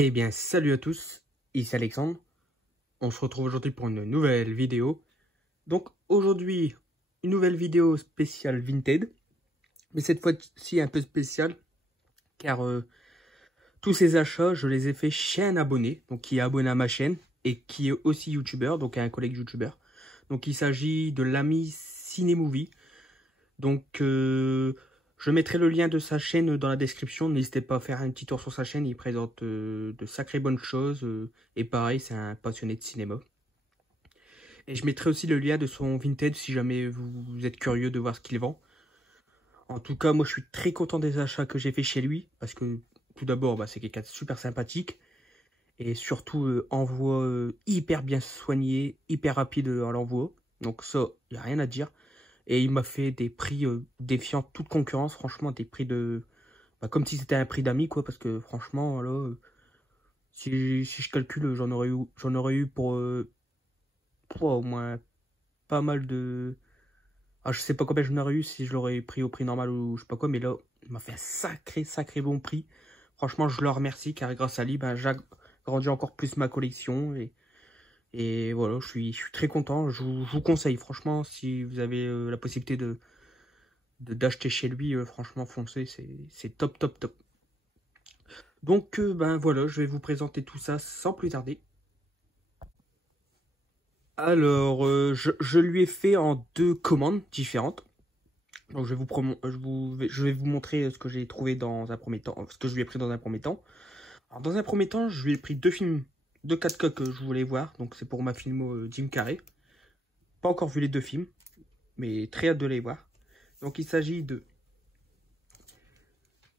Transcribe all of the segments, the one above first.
Eh bien, salut à tous, ici Alexandre. On se retrouve aujourd'hui pour une nouvelle vidéo. Donc aujourd'hui, une nouvelle vidéo spéciale Vinted. Mais cette fois-ci un peu spéciale, car tous ces achats, je les ai fait chez un abonné, donc qui est abonné à ma chaîne, et qui est aussi youtubeur, donc un collègue youtubeur. Donc il s'agit de l'ami Cinémovie. Donc je mettrai le lien de sa chaîne dans la description. N'hésitez pas à faire un petit tour sur sa chaîne. Il présente de sacrées bonnes choses. Et pareil, c'est un passionné de cinéma. Et je mettrai aussi le lien de son Vinted si jamais vous êtes curieux de voir ce qu'il vend. En tout cas, moi je suis très content des achats que j'ai fait chez lui. Parce que tout d'abord, c'est quelqu'un de super sympathique. Et surtout, envoi hyper bien soigné, hyper rapide à l'envoi. Donc ça, il n'y a rien à dire. Et il m'a fait des prix défiant toute concurrence, franchement, des prix de... comme si c'était un prix d'amis, quoi, parce que franchement, là, si je calcule, j'en aurais eu pour au moins pas mal de... Ah, je sais pas combien j'en aurais eu si je l'aurais pris au prix normal ou je sais pas quoi, mais là, il m'a fait un sacré bon prix. Franchement, je le remercie, car grâce à lui, j'ai agrandi encore plus ma collection, et voilà, je suis très content. Je vous conseille, franchement, si vous avez la possibilité d'acheter chez lui, franchement, foncez, c'est top. Donc, voilà, je vais vous présenter tout ça sans plus tarder. Alors, je lui ai fait en deux commandes différentes. Donc, je vais vous montrer ce que j'ai trouvé dans un premier temps, ce que je lui ai pris dans un premier temps. Alors, dans un premier temps, je lui ai pris deux films de 4K que je voulais voir. Donc, c'est pour ma filmo Jim Carrey. Pas encore vu les deux films, mais très hâte de les voir. Donc, il s'agit de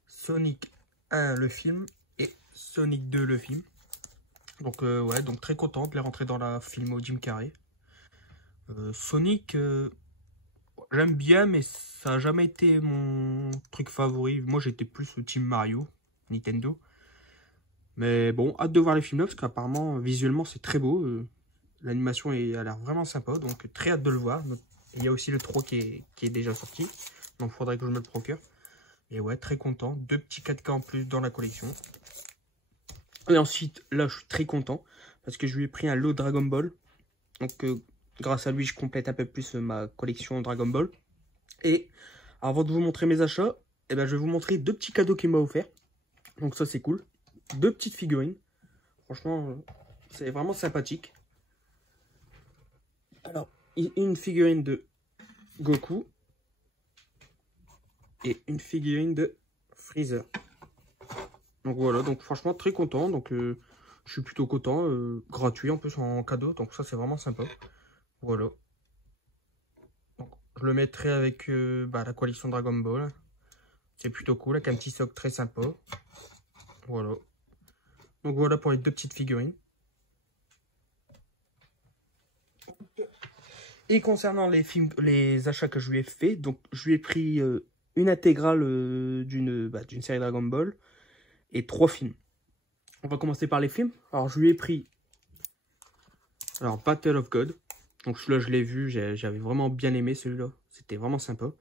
Sonic 1, le film, et Sonic 2, le film. Donc, ouais, donc très content de les rentrer dans la filmo Jim Carrey. Sonic, j'aime bien, mais ça n'a jamais été mon truc favori. Moi, j'étais plus Team Mario, Nintendo. Mais bon, hâte de voir les films là, parce qu'apparemment, visuellement, c'est très beau. L'animation a l'air vraiment sympa, donc très hâte de le voir. Il y a aussi le 3 qui est déjà sorti, donc il faudrait que je me le procure. Et ouais, très content. Deux petits 4K en plus dans la collection. Et ensuite, là, je suis très content, parce que je lui ai pris un lot Dragon Ball. Donc, grâce à lui, je complète un peu plus ma collection Dragon Ball. Et avant de vous montrer mes achats, je vais vous montrer deux petits cadeaux qu'il m'a offert. Donc ça, c'est cool. Deux petites figurines. Franchement, c'est vraiment sympathique. Alors, une figurine de Goku. Et une figurine de Freezer. Donc voilà, donc franchement, très content. Donc, je suis plutôt content. Gratuit en plus en cadeau. Donc ça, c'est vraiment sympa. Voilà. Donc, je le mettrai avec la collection Dragon Ball. C'est plutôt cool, avec un petit socle très sympa. Voilà. Donc voilà pour les deux petites figurines. Et concernant les achats que je lui ai fait, donc je lui ai pris une intégrale d'une série Dragon Ball et 3 films. On va commencer par les films. Alors je lui ai pris Battle of God. Donc celui-là, je l'ai vu, j'avais vraiment bien aimé celui-là. C'était vraiment sympa.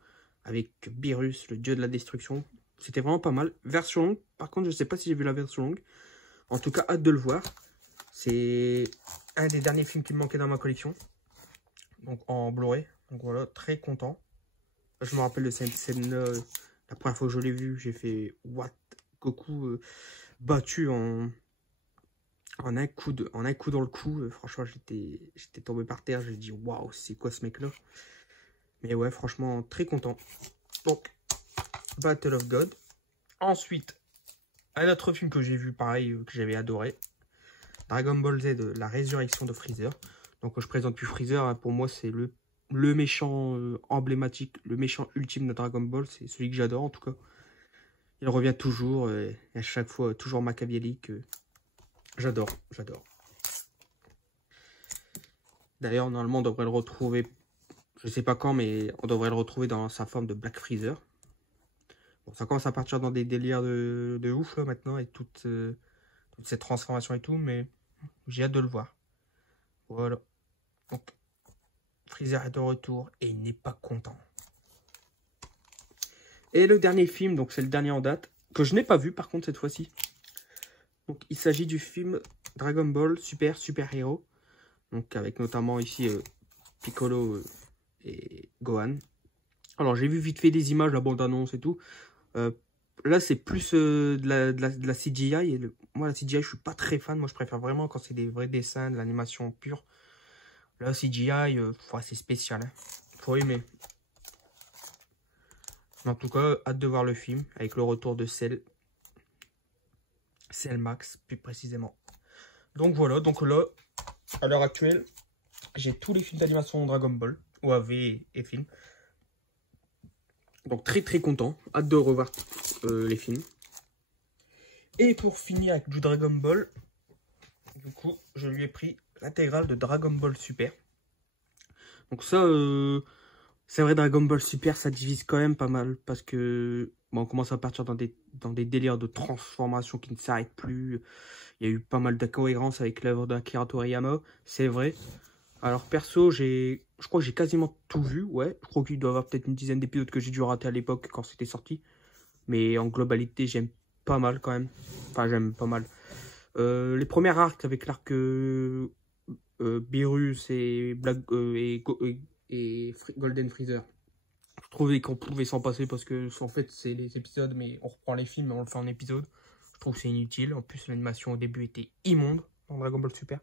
Avec Beerus, le dieu de la destruction. C'était vraiment pas mal. Version longue. Par contre, je sais pas si j'ai vu la version longue. En tout cas, hâte de le voir. C'est un des derniers films qui me manquait dans ma collection. Donc en Blu-ray. Donc voilà, très content. Je me rappelle de cette scène-là. La première fois que je l'ai vu, j'ai fait what? Goku battu en un coup dans le cou. Franchement, j'étais tombé par terre. J'ai dit waouh, c'est quoi ce mec-là? Mais ouais, franchement, très content. Donc, Battle of God. Ensuite, un autre film que j'ai vu, pareil, que j'avais adoré. Dragon Ball Z, la résurrection de Freezer. Donc, je présente plus Freezer. Hein, pour moi, c'est le méchant emblématique, le méchant ultime de Dragon Ball. C'est celui que j'adore, en tout cas. Il revient toujours, et à chaque fois, toujours machiavélique. J'adore. D'ailleurs, normalement, on devrait le retrouver... Je sais pas quand, mais on devrait le retrouver dans sa forme de Black Freezer. Bon, ça commence à partir dans des délires de ouf, là, maintenant, et toute cette transformation et tout, mais j'ai hâte de le voir. Voilà. Donc, Freezer est de retour, et il n'est pas content. Et le dernier film, donc c'est le dernier en date, que je n'ai pas vu, par contre, cette fois-ci. Donc, il s'agit du film Dragon Ball Super Hero. Donc, avec notamment ici Piccolo et Gohan. Alors, j'ai vu vite fait des images, la bande-annonce et tout. Là, c'est plus de la CGI. Et moi, la CGI, je suis pas très fan. Moi, je préfère vraiment quand c'est des vrais dessins, de l'animation pure. Là, CGI, c'est spécial. Hein. Faut aimer. En tout cas, hâte de voir le film avec le retour de Cell Max, plus précisément. Donc voilà, donc là, à l'heure actuelle, j'ai tous les films d'animation Dragon Ball, OAV et films. Donc très très content, hâte de revoir les films. Et pour finir avec du Dragon Ball, du coup, je lui ai pris l'intégrale de Dragon Ball Super. Donc ça, c'est vrai, Dragon Ball Super, ça divise quand même pas mal. Parce que bon, on commence à partir dans des délires de transformation qui ne s'arrêtent plus. Il y a eu pas mal d'incohérences avec l'œuvre d'Akira Toriyama, c'est vrai. Alors perso, je crois que j'ai quasiment tout vu, ouais. Je crois qu'il doit y avoir peut-être une dizaine d'épisodes que j'ai dû rater à l'époque quand c'était sorti. Mais en globalité, j'aime pas mal quand même. Enfin, j'aime pas mal. Les premiers arcs avec l'arc Beerus et Golden Freezer. Je trouvais qu'on pouvait s'en passer parce que en fait c'est les épisodes, mais on reprend les films et on le fait en épisode. Je trouve que c'est inutile. En plus l'animation au début était immonde dans Dragon Ball Super.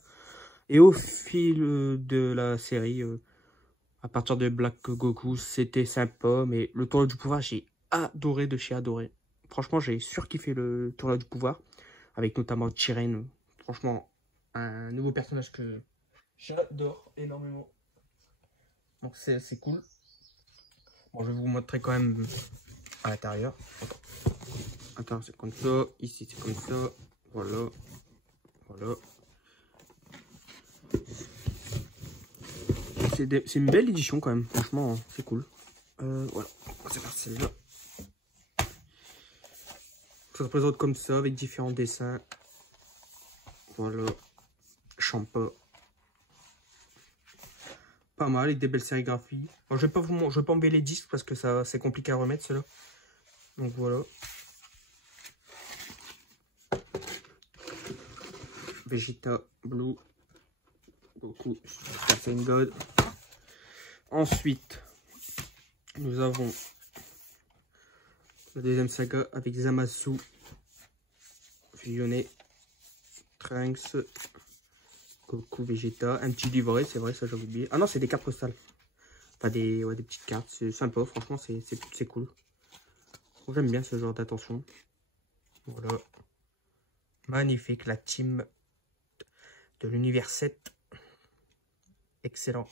Et au fil de la série, à partir de Black Goku, c'était sympa. Mais le tournoi du pouvoir, j'ai adoré de chez adoré. Franchement, j'ai surkiffé le tournoi du pouvoir. Avec notamment Jiren. Franchement, un nouveau personnage que j'adore énormément. Donc c'est cool. Bon, je vais vous montrer quand même à l'intérieur. Attends, c'est comme ça. Ici, c'est comme ça. Voilà. Voilà. C'est une belle édition quand même. Franchement, c'est cool. Voilà. On va faire celle-là. Ça se présente comme ça, avec différents dessins. Voilà. Champa. Pas mal, avec des belles sérigraphies. Bon, je vais pas enlever les disques parce que ça c'est compliqué à remettre ceux-là. Donc voilà. Vegeta, Blue, Goku, Super Saiyan God. Ensuite, nous avons la deuxième saga avec Zamasu, fusionné, Trunks, Goku, Vegeta, un petit livret, c'est vrai, ça j'avais oublié. Ah non, c'est des cartes postales. Enfin, des petites cartes, c'est sympa, franchement, c'est cool. J'aime bien ce genre d'attention. Voilà. Magnifique, la team de l'univers 7. Excellent.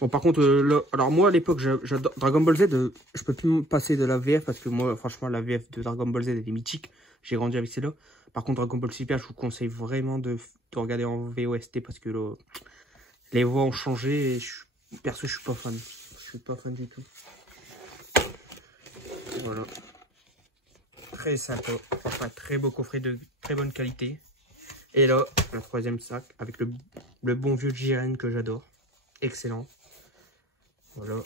Bon, par contre, là, alors moi à l'époque, j'adore Dragon Ball Z. Je peux plus me passer de la VF parce que moi, franchement, la VF de Dragon Ball Z elle est mythique. J'ai grandi avec celle-là. Par contre, Dragon Ball Super, je vous conseille vraiment de regarder en VOST parce que là, les voix ont changé. Et perso, je suis pas fan. Je suis pas fan du tout. Voilà. Très sympa. Enfin, très beau coffret de très bonne qualité. Et là, un troisième sac avec le bon vieux Jiren que j'adore. Excellent. Voilà.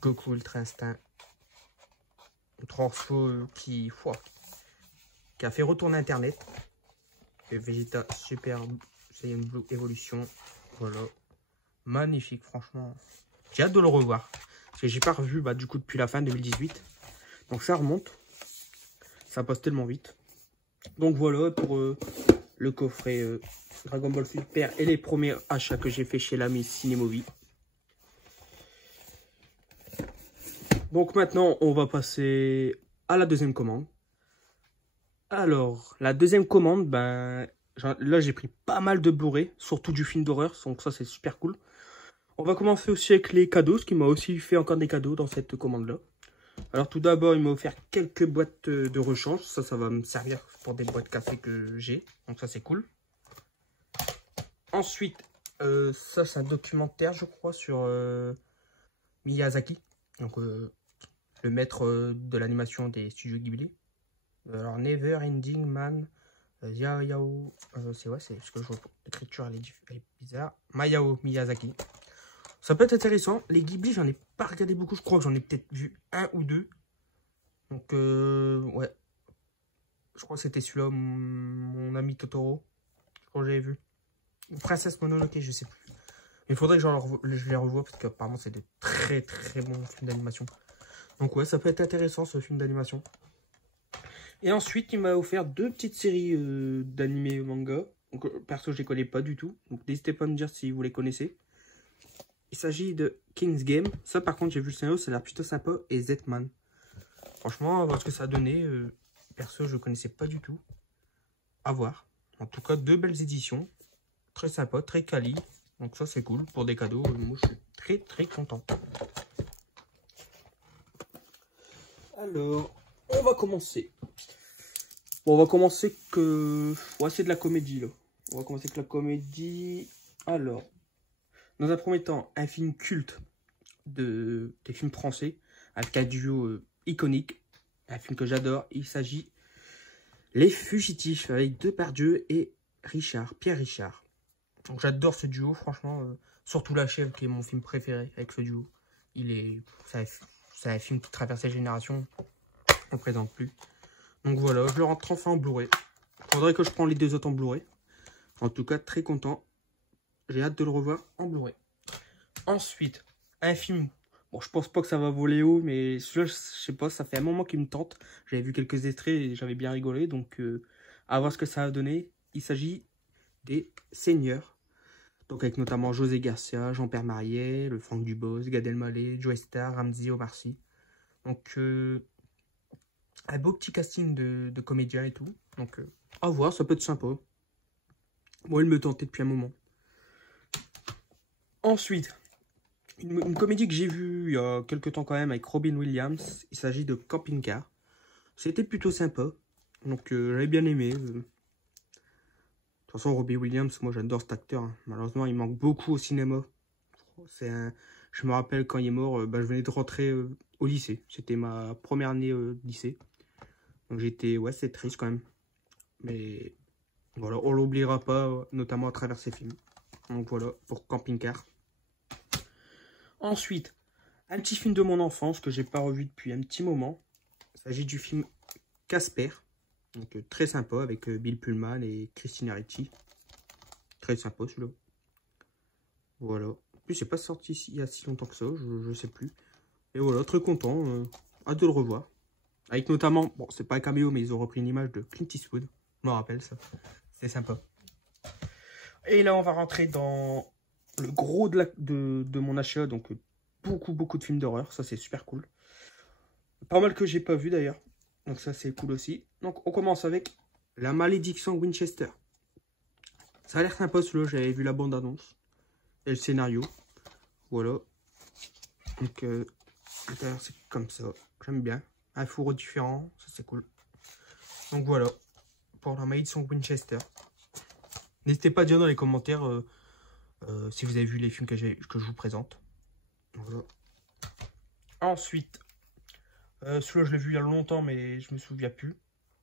Goku Ultra Instinct. Transfo qui a fait retourner Internet. Et Vegeta Super Saiyan Blue Evolution. Voilà. Magnifique, franchement. J'ai hâte de le revoir. Parce que j'ai pas revu du coup depuis la fin 2018. Donc ça remonte. Ça passe tellement vite. Donc voilà pour le coffret Dragon Ball Super et les premiers achats que j'ai fait chez l'ami Cinémovie. Donc maintenant, on va passer à la deuxième commande. Alors, la deuxième commande, là j'ai pris pas mal de Blu-ray, surtout du film d'horreur, donc ça c'est super cool. On va commencer aussi avec les cadeaux, ce qui m'a aussi fait encore des cadeaux dans cette commande-là. Alors tout d'abord, il m'a offert quelques boîtes de rechange, ça va me servir pour des boîtes café que j'ai, donc ça c'est cool. Ensuite, ça c'est un documentaire je crois sur Miyazaki, donc le maître de l'animation des studios Ghibli. Alors Never Ending Man, Yao, c'est ce que je vois. L'écriture elle est bizarre. Hayao Miyazaki. Ça peut être intéressant. Les Ghibli, j'en ai pas regardé beaucoup. Je crois que j'en ai peut-être vu un ou deux. Donc ouais. Je crois que c'était celui-là, mon ami Totoro. Je crois que j'avais vu. Princesse Mononoke, je sais plus. Mais il faudrait que je les revoie parce qu'apparemment c'est des très très bons films d'animation. Donc ouais, ça peut être intéressant ce film d'animation. Et ensuite, il m'a offert 2 petites séries d'animés manga. Donc perso, je les connais pas du tout. Donc n'hésitez pas à me dire si vous les connaissez. Il s'agit de King's Game. Ça par contre, j'ai vu le scénario, ça a l'air plutôt sympa. Et Z-Man. Franchement, à voir ce que ça a donné. Perso, je connaissais pas du tout. À voir. En tout cas, 2 belles éditions. Très sympa, très quali. Donc ça, c'est cool. Pour des cadeaux, moi, je suis très très content. Alors, on va commencer. Bon, on va commencer que... Ouais, c'est de la comédie, là. On va commencer avec la comédie. Alors, dans un premier temps, un film culte des films français, avec un duo iconique. Un film que j'adore. Il s'agit Les Fugitifs, avec Depardieu et Pierre Richard. Donc j'adore ce duo, franchement. Surtout La Chèvre, qui est mon film préféré avec ce duo. C'est un film qui traverse les générations. On ne présente plus. Donc voilà, je le rentre enfin en Blu-ray. Faudrait que je prenne les 2 autres en Blu-ray. En tout cas, très content. J'ai hâte de le revoir en Blu-ray. Ensuite, un film. Bon, je pense pas que ça va voler haut, mais celui-là, je sais pas, ça fait un moment qu'il me tente. J'avais vu quelques extraits et j'avais bien rigolé. Donc, à voir ce que ça va donner. Il s'agit des Seigneurs. Donc avec notamment José Garcia, Jean-Pierre Mariel, le Franck Dubos, Gad Elmaleh, Joe Star, Ramzy, Omar Sy. Donc un beau petit casting de comédiens et tout. Donc à voir, ça peut être sympa. Moi, il me tentait depuis un moment. Ensuite, une comédie que j'ai vue il y a quelques temps quand même avec Robin Williams. Il s'agit de Camping Car. C'était plutôt sympa. Donc j'avais bien aimé. De toute façon, Robbie Williams, moi j'adore cet acteur. Hein. Malheureusement, il manque beaucoup au cinéma. Je me rappelle quand il est mort, je venais de rentrer au lycée. C'était ma première année lycée. Donc j'étais, ouais, c'est triste quand même. Mais voilà, on l'oubliera pas, notamment à travers ses films. Donc voilà, pour Camping Car. Ensuite, un petit film de mon enfance que j'ai pas revu depuis un petit moment. Il s'agit du film Casper. Donc très sympa avec Bill Pullman et Christina Ricci. Très sympa celui-là. Voilà. En plus, c'est pas sorti il y a si longtemps que ça, je sais plus. Et voilà, très content. Hâte de le revoir. Avec notamment, bon, c'est pas un caméo, mais ils ont repris une image de Clint Eastwood. Je me rappelle ça. C'est sympa. Et là, on va rentrer dans le gros de mon achat. Donc, beaucoup de films d'horreur. Ça, c'est super cool. Pas mal que j'ai pas vu d'ailleurs. Donc, ça, c'est cool aussi. Donc, on commence avec La Malédiction Winchester. Ça a l'air sympa celui-là. J'avais vu la bande-annonce. Et le scénario. Voilà. Donc, c'est comme ça. J'aime bien. Un fourreau différent. Ça, c'est cool. Donc, voilà. Pour La Malédiction Winchester. N'hésitez pas à dire dans les commentaires si vous avez vu les films que je vous présente. Voilà. Ensuite, celui-là, je l'ai vu il y a longtemps, mais je me souviens plus.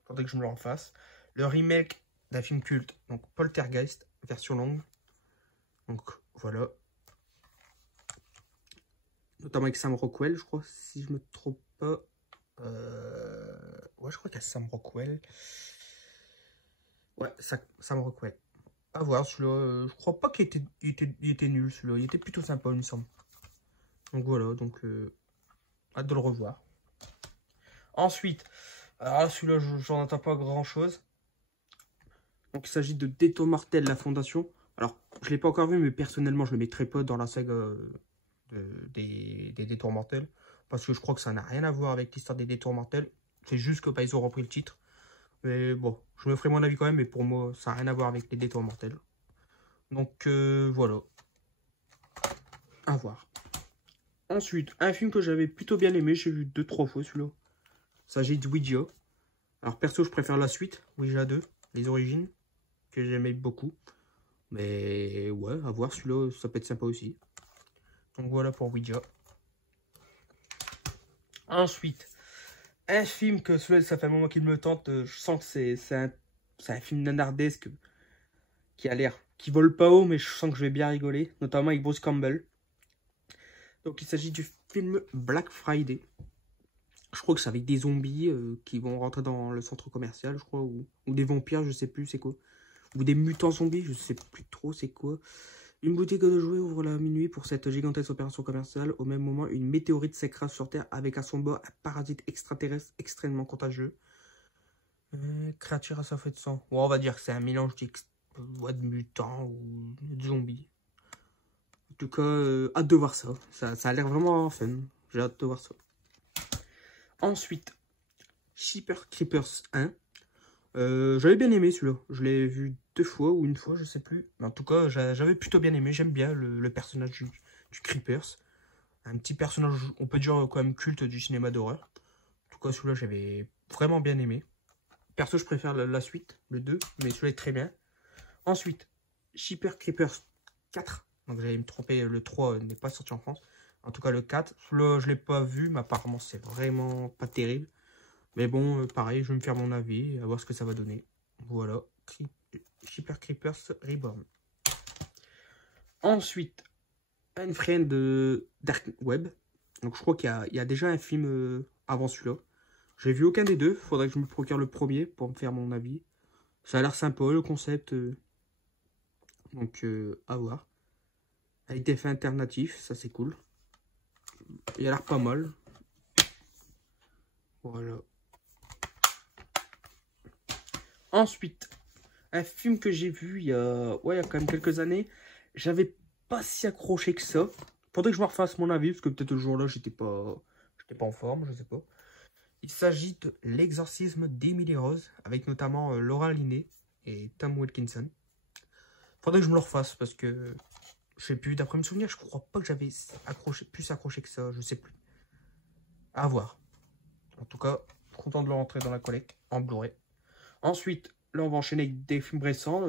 Faudrait que je me le refasse. Le remake d'un film culte. Donc, Poltergeist, version longue. Donc, voilà. Notamment avec Sam Rockwell, je crois, si je me trompe pas. Ouais, je crois qu'il y a Sam Rockwell. Ouais, Sam Rockwell. À voir, celui-là, je crois pas qu'il était nul, celui-là. Il était plutôt sympa, il me semble. Donc voilà, donc hâte de le revoir. Ensuite, alors celui-là, j'en attends pas grand-chose. Donc il s'agit de Détour Mortel, la Fondation. Alors, je l'ai pas encore vu, mais personnellement, je le mettrai pas dans la saga des Détours Mortels. Parce que je crois que ça n'a rien à voir avec l'histoire des Détours Mortels. C'est juste que ils ont repris le titre. Mais bon, je me ferai mon avis quand même, mais pour moi, ça n'a rien à voir avec les Détours Mortels. Donc voilà. À voir. Ensuite, un film que j'avais plutôt bien aimé, j'ai vu 2-3 fois celui-là. Il s'agit de Ouija. Alors perso, je préfère la suite, Ouija 2, les origines, que j'aimais beaucoup. Mais ouais, à voir celui-là, ça peut être sympa aussi. Donc voilà pour Ouija. Ensuite, un film que celui-là, ça fait un moment qu'il me tente. Je sens que c'est un film nanardesque qui vole pas haut, mais je sens que je vais bien rigoler, notamment avec Bruce Campbell. Donc il s'agit du film Black Friday. Je crois que c'est avec des zombies qui vont rentrer dans le centre commercial, je crois, ou des vampires, je sais plus c'est quoi. Ou des mutants zombies, je sais plus trop c'est quoi. Une boutique de jouets ouvre la minuit pour cette gigantesque opération commerciale. Au même moment, une météorite s'écrase sur Terre avec à son bord un parasite extraterrestre extrêmement contagieux. Créature à sa feu de sang. Ouais, on va dire que c'est un mélange de mutants ou de zombies. En tout cas, hâte de voir ça. Ça a l'air vraiment fun. J'ai hâte de voir ça. Ensuite, Shipper Creepers 1. J'avais bien aimé celui-là. Je l'ai vu 2 fois ou une fois, je sais plus. Mais en tout cas, j'avais plutôt bien aimé. J'aime bien le personnage du Creepers. Un petit personnage, on peut dire quand même culte du cinéma d'horreur. En tout cas, celui-là, j'avais vraiment bien aimé. Perso, je préfère la suite, le 2, mais celui-là est très bien. Ensuite, Shipper Creepers 4. Donc j'allais me tromper, le 3 n'est pas sorti en France. En tout cas, le 4, celui-là, je ne l'ai pas vu, mais apparemment, c'est vraiment pas terrible. Mais bon, pareil, je vais me faire mon avis, à voir ce que ça va donner. Voilà, Shipper Creepers Reborn. Ensuite, Unfriend de Dark Web. Donc je crois qu'il y a déjà un film avant celui-là. J'ai vu aucun des deux, faudrait que je me procure le premier pour me faire mon avis. Ça a l'air sympa, le concept. Donc à voir. Avec des faits alternatifs, ça c'est cool. Il a l'air pas mal. Voilà. Ensuite, un film que j'ai vu il y a quand même quelques années. J'avais pas si accroché que ça. Faudrait que je me refasse mon avis, parce que peut-être le jour-là, j'étais pas en forme, je sais pas. Il s'agit de L'exorcisme d'Emily Rose, avec notamment Laura Linney et Tom Wilkinson. Faudrait que je me le refasse, parce que je sais plus, d'après mes souvenirs, je crois pas que j'avais plus accroché que ça, je sais plus. À voir. En tout cas, content de le rentrer dans la collecte en Blu-ray. Ensuite, là, on va enchaîner avec des films récents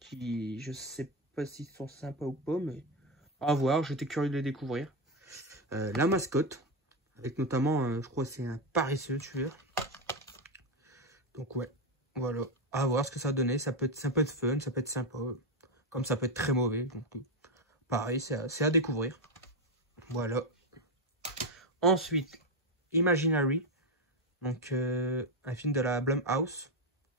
qui, je sais pas s'ils sont sympas ou pas, mais à voir, j'étais curieux de les découvrir. La mascotte, avec notamment, je crois que c'est un paresseux tueur. Donc ouais, voilà, à voir ce que ça donnait. Ça peut être fun, ça peut être sympa, comme ça peut être très mauvais. Donc pareil, c'est à découvrir. Voilà. Ensuite, Imaginary, donc un film de la Blumhouse.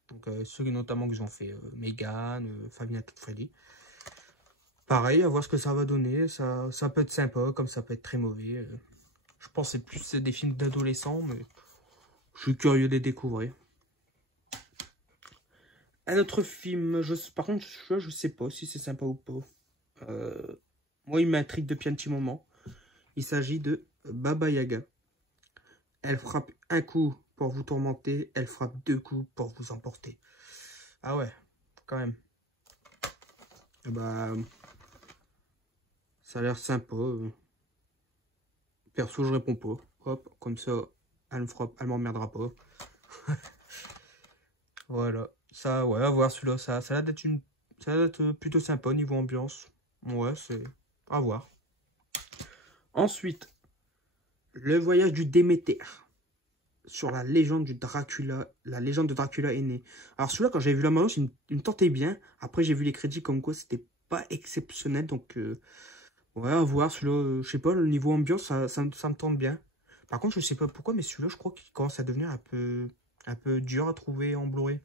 Donc ceux notamment qui ont fait Megan, Five Nights at Freddy. Pareil, à voir ce que ça va donner. Ça peut être sympa, comme ça peut être très mauvais. Je pense que c'est plus des films d'adolescents, mais je suis curieux de les découvrir. Un autre film, par contre, je sais pas si c'est sympa ou pas. Moi, il m'intrigue depuis un petit moment. Il s'agit de Baba Yaga. Elle frappe un coup pour vous tourmenter, elle frappe 2 coups pour vous emporter. Ah ouais, quand même. Bah, ça a l'air sympa. Perso, je réponds pas. Hop, comme ça, elle me frappe, elle m'emmerdera pas. Voilà. Ça, ouais, à voir celui-là. Ça a l'air d'être plutôt sympa niveau ambiance. Ouais, c'est à voir. Ensuite, le voyage du Déméter. Sur la légende du Dracula. La légende de Dracula est née. Alors celui-là, quand j'avais vu la bande-annonce, il me tentait bien. Après, j'ai vu les crédits comme quoi c'était pas exceptionnel. Donc, ouais, à voir. Celui-là, je sais pas, le niveau ambiance, ça me tente bien. Par contre, je sais pas pourquoi, mais celui-là, je crois qu'il commence à devenir un peu dur à trouver en Blu-ray.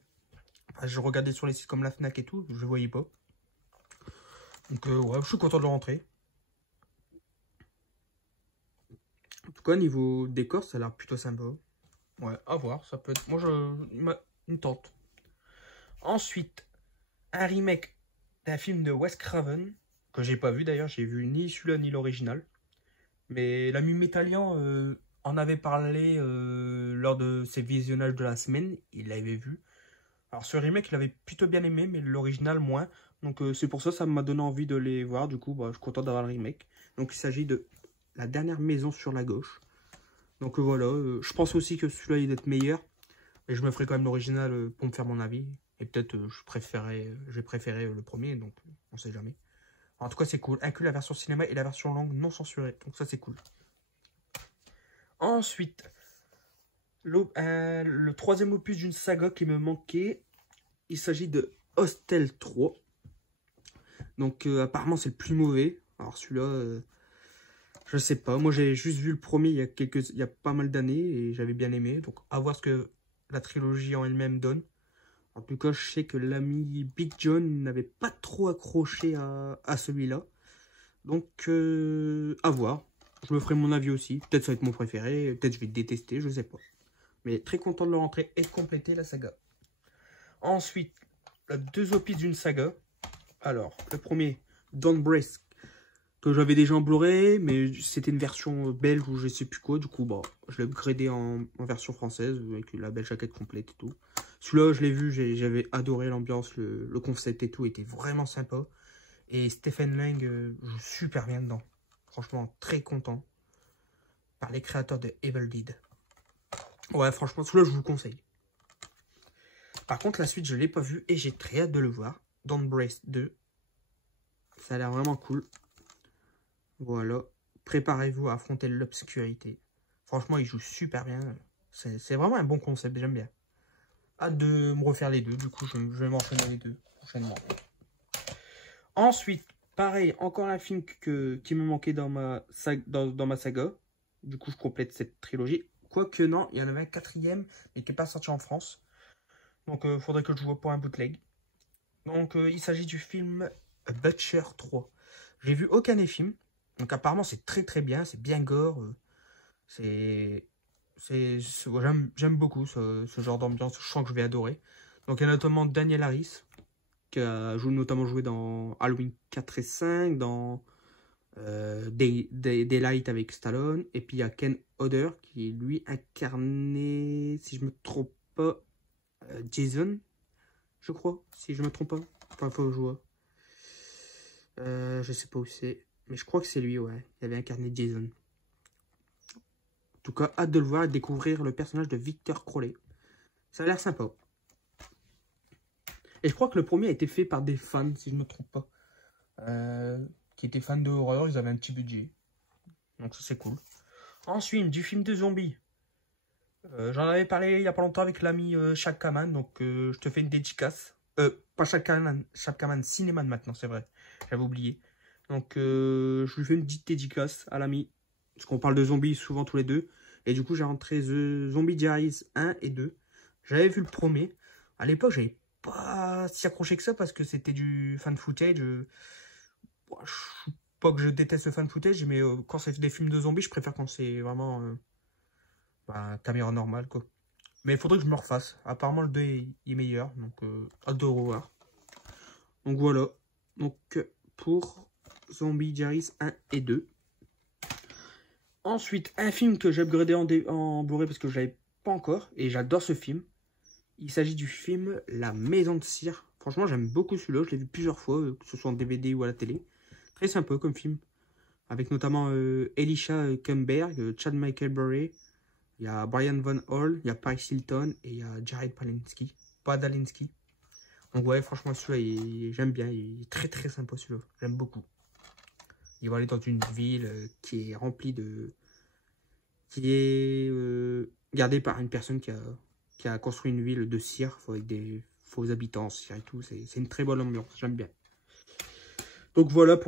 Enfin, je regardais sur les sites comme la Fnac et tout, je voyais pas. Donc, ouais, je suis content de le rentrer. En tout cas, niveau décor, ça a l'air plutôt sympa. Ouais, à voir, ça peut être... Moi, une tente. Ensuite, un remake d'un film de Wes Craven, que j'ai pas vu d'ailleurs, j'ai vu ni celui-là ni l'original. Mais l'ami Métallian en avait parlé lors de ses visionnages de la semaine, il l'avait vu. Alors ce remake, il avait plutôt bien aimé, mais l'original moins. Donc c'est pour ça que ça m'a donné envie de les voir. Du coup, bah, je suis content d'avoir le remake. Donc il s'agit de La dernière maison sur la gauche. Donc voilà, je pense aussi que celui-là il doit être meilleur. Mais je me ferai quand même l'original pour me faire mon avis. Et peut-être j'ai préféré le premier, donc on sait jamais. En tout cas, c'est cool. Inclut la version cinéma et la version langue non censurée. Donc ça, c'est cool. Ensuite, le troisième opus d'une saga qui me manquait. Il s'agit de Hostel 3. Donc apparemment, c'est le plus mauvais. Alors celui-là, Je sais pas, moi j'ai juste vu le premier il y a pas mal d'années et j'avais bien aimé. Donc à voir ce que la trilogie en elle-même donne. En tout cas, je sais que l'ami Big John n'avait pas trop accroché à celui-là. Donc à voir. Je me ferai mon avis aussi. Peut-être ça va être mon préféré, peut-être je vais le détester, je sais pas. Mais très content de le rentrer et de compléter la saga. Ensuite, deux opus d'une saga. Alors, le premier, Don't Break, que j'avais déjà en Blu-ray, mais c'était une version belge ou je sais plus quoi. Du coup, bah, je l'ai upgradé en version française avec la belle jaquette complète et tout. Celui-là, je l'ai vu, j'avais adoré l'ambiance, le concept et tout, était vraiment sympa. Et Stephen Lang joue super bien dedans. Franchement, très content. Par les créateurs de Evil Dead. Ouais, franchement, celui-là, je vous le conseille. Par contre, la suite, je ne l'ai pas vu et j'ai très hâte de le voir. Don't Break 2. Ça a l'air vraiment cool. Voilà. Préparez-vous à affronter l'obscurité. Franchement, il joue super bien. C'est vraiment un bon concept, j'aime bien. Hâte de me refaire les deux. Du coup, je vais m'enchaîner les deux prochainement. Ensuite, pareil, encore un film qui me manquait dans ma saga. Du coup, je complète cette trilogie. Quoique non, il y en avait un quatrième, mais qui n'est pas sorti en France. Donc, il faudrait que je vois pour un bootleg. Donc, il s'agit du film Butcher 3. J'ai vu aucun des films. Donc, apparemment, c'est très très bien. C'est bien gore. J'aime beaucoup ce genre d'ambiance. Je sens que je vais adorer. Donc, il y a notamment Daniel Harris, qui a notamment joué dans Halloween 4 et 5, dans Daylight avec Stallone. Et puis, il y a Ken Hodder, qui lui incarnait, si je me trompe pas, Jason, je crois, si je me trompe pas. Enfin, faut jouer. Je sais pas où c'est, mais je crois que c'est lui, ouais. Il avait incarné Jason. En tout cas, hâte de le voir et de découvrir le personnage de Victor Crowley. Ça a l'air sympa. Et je crois que le premier a été fait par des fans, si je ne me trompe pas. Qui étaient fans de horreur, ils avaient un petit budget. Donc ça, c'est cool. Ensuite, du film de zombies. J'en avais parlé il n'y a pas longtemps avec l'ami Shaq Kaman, donc je te fais une dédicace. Pas Shaq Kaman, Cinéman maintenant, c'est vrai. J'avais oublié. Donc je lui fais une petite dédicace à l'ami. Parce qu'on parle de zombies souvent tous les deux. Et du coup, j'ai rentré The Zombie Diaries 1 et 2. J'avais vu le premier. À l'époque, j'avais pas si accroché que ça parce que c'était du fan footage. Pas que je déteste le fan footage, mais quand c'est des films de zombies, je préfère quand c'est vraiment caméra normale, quoi. Mais il faudrait que je me refasse. Apparemment, le 2 est meilleur, donc hâte de revoir. Donc voilà. Donc pour Zombie Diaries 1 et 2. Ensuite, un film que j'ai upgradé en Blu-ray parce que je l'avais pas encore. Et j'adore ce film. Il s'agit du film La Maison de Cire. Franchement, j'aime beaucoup celui-là. Je l'ai vu plusieurs fois, que ce soit en DVD ou à la télé. Très sympa comme film. Avec notamment Elisha Cuthbert, Chad Michael Murray. Il y a Brian Von Hall, il y a Paris Hilton et il y a Jared Padalinski. Donc ouais, franchement, celui-là, j'aime bien. Il est très très sympa celui-là. J'aime beaucoup. Il va aller dans une ville qui est remplie de... qui est gardée par une personne qui a construit une ville de cire avec des faux habitants en cire et tout. C'est une très bonne ambiance, j'aime bien. Donc voilà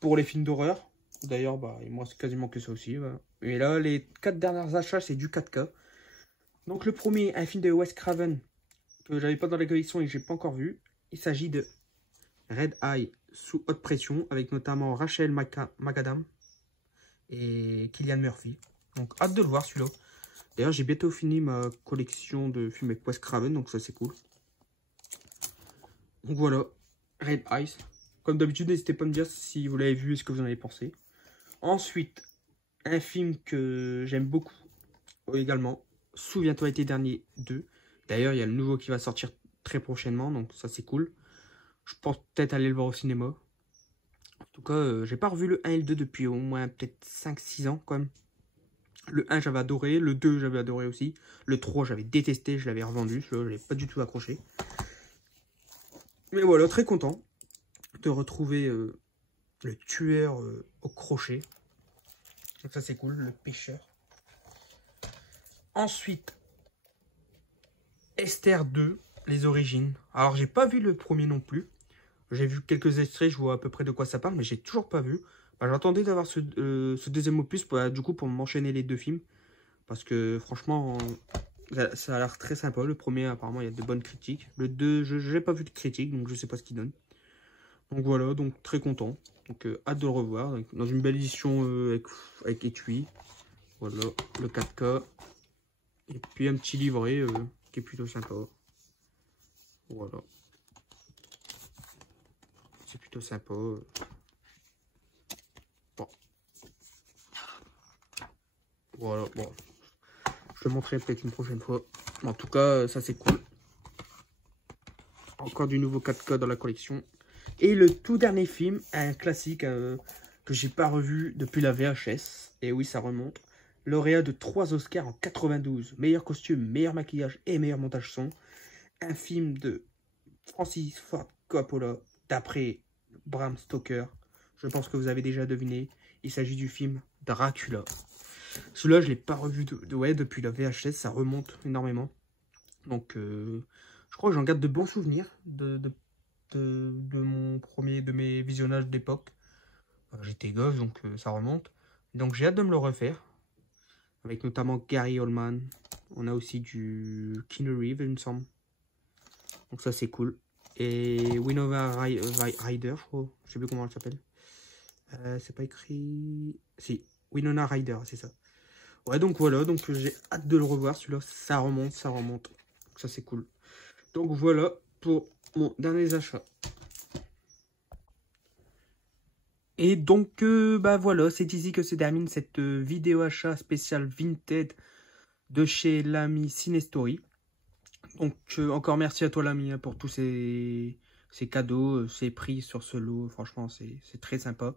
pour les films d'horreur. D'ailleurs, bah, il me reste quasiment que ça aussi. Voilà. Et là, les 4 derniers achats, c'est du 4K. Donc le premier, un film de Wes Craven que j'avais pas dans la collection et que j'ai pas encore vu. Il s'agit de Red Eye sous haute pression avec notamment Rachel McAdams et Cillian Murphy. Donc hâte de le voir celui-là. D'ailleurs, j'ai bientôt fini ma collection de films avec Wes Craven, donc ça c'est cool. Donc voilà, Red Eyes. Comme d'habitude, n'hésitez pas à me dire si vous l'avez vu et ce que vous en avez pensé. Ensuite, un film que j'aime beaucoup également, Souviens-toi l'été dernier 2. D'ailleurs, il y a le nouveau qui va sortir très prochainement, donc ça c'est cool. Je pense peut-être aller le voir au cinéma. En tout cas, j'ai pas revu le 1 et le 2 depuis au moins peut-être 5-6 ans quand même. Le 1 j'avais adoré, le 2 j'avais adoré aussi. Le 3 j'avais détesté, je l'avais revendu, je l'avais pas du tout accroché. Mais voilà, très content de retrouver le tueur au crochet. Donc ça c'est cool, le pêcheur. Ensuite, Esther 2, les origines. Alors j'ai pas vu le premier non plus. J'ai vu quelques extraits, je vois à peu près de quoi ça parle, mais j'ai toujours pas vu. Bah, j'attendais d'avoir ce deuxième opus du coup pour m'enchaîner les deux films. Parce que franchement, ça a l'air très sympa. Le premier, apparemment, il y a de bonnes critiques. Le 2, je n'ai pas vu de critiques, donc je sais pas ce qu'il donne. Donc voilà, donc très content. Donc hâte de le revoir. Dans une belle édition avec étui. Voilà, le 4K. Et puis un petit livret qui est plutôt sympa. Voilà. C'est plutôt sympa. Bon. Voilà, bon. Je te montrerai peut-être une prochaine fois. En tout cas, ça c'est cool. Encore du nouveau 4K dans la collection. Et le tout dernier film, un classique que j'ai pas revu depuis la VHS. Et oui, ça remonte. Lauréat de 3 Oscars en 92. Meilleur costume, meilleur maquillage et meilleur montage son. Un film de Francis Ford Coppola d'après Bram Stoker. Je pense que vous avez déjà deviné. Il s'agit du film Dracula. Celui-là, je ne l'ai pas revu depuis la VHS. Ça remonte énormément. Donc, je crois que j'en garde de bons souvenirs de mes visionnages d'époque. J'étais gosse, donc ça remonte. Donc, j'ai hâte de me le refaire. Avec notamment Gary Oldman. On a aussi du Keanu Reeves, il me semble. Donc, ça, c'est cool. Et Winona Ryder, je crois. Je sais plus comment elle s'appelle. C'est pas écrit... Si, Winona Ryder, c'est ça. Ouais, donc voilà. Donc, j'ai hâte de le revoir. Celui-là, ça remonte, ça remonte. Donc, ça, c'est cool. Donc, voilà pour mon dernier achat. Et donc, bah voilà, c'est ici que se termine cette vidéo achat spéciale Vinted de chez l'ami Cinestory. Donc, encore merci à toi l'ami pour tous ces cadeaux, ces prix sur ce lot. Franchement, c'est très sympa.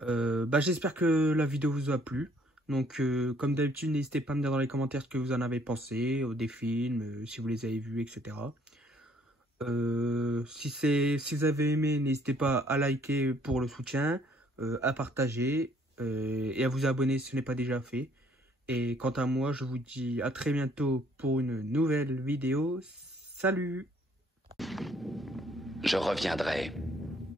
Bah, j'espère que la vidéo vous a plu. Donc, comme d'habitude, n'hésitez pas à me dire dans les commentaires ce que vous en avez pensé, des films, si vous les avez vus, etc. Si vous avez aimé, n'hésitez pas à liker pour le soutien, à partager et à vous abonner si ce n'est pas déjà fait. Et quant à moi, je vous dis à très bientôt pour une nouvelle vidéo. Salut! Je reviendrai.